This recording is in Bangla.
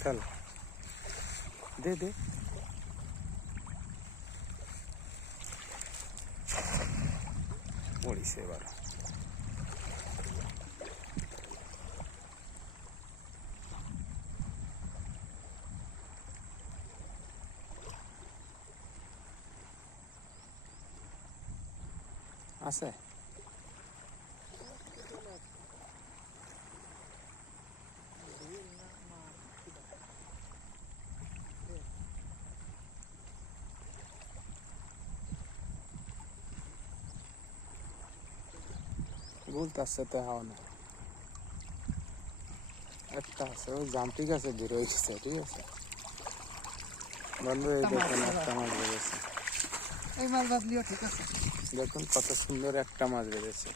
চলো দে দে মরিছে এবার আছে বলতেছে তো হাওয়া না একটা আছে ওই জাম্পিং আছে বের হয়ে গেছে ঠিক আছে বন্ধু এই দেখুন একটা মাছ বেড়েছে এই মাছ বাঁধলিও ঠিক আছে দেখুন কত সুন্দর একটা মাছ বেড়েছে